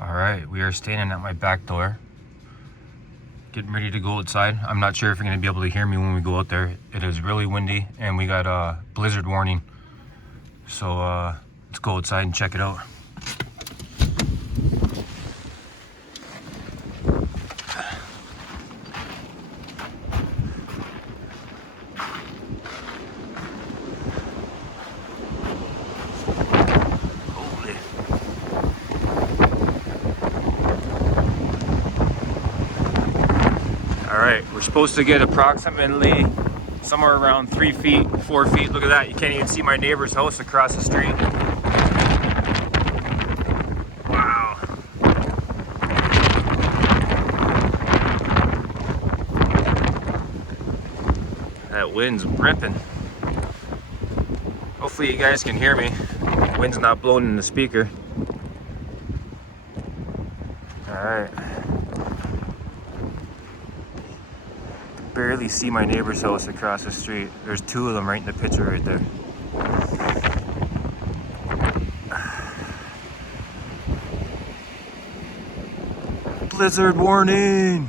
All right, we are standing at my back door, getting ready to go outside. I'm not sure if you're gonna be able to hear me when we go out there. It is really windy and we got a blizzard warning. So let's go outside and check it out. Holy. All right, we're supposed to get approximately somewhere around 3 feet, 4 feet. Look at that, you can't even see my neighbor's house across the street. Wow. That wind's ripping. Hopefully you guys can hear me. Wind's not blowing in the speaker. All right. Barely see my neighbor's house across the street. There's two of them right in the picture right there. Blizzard warning!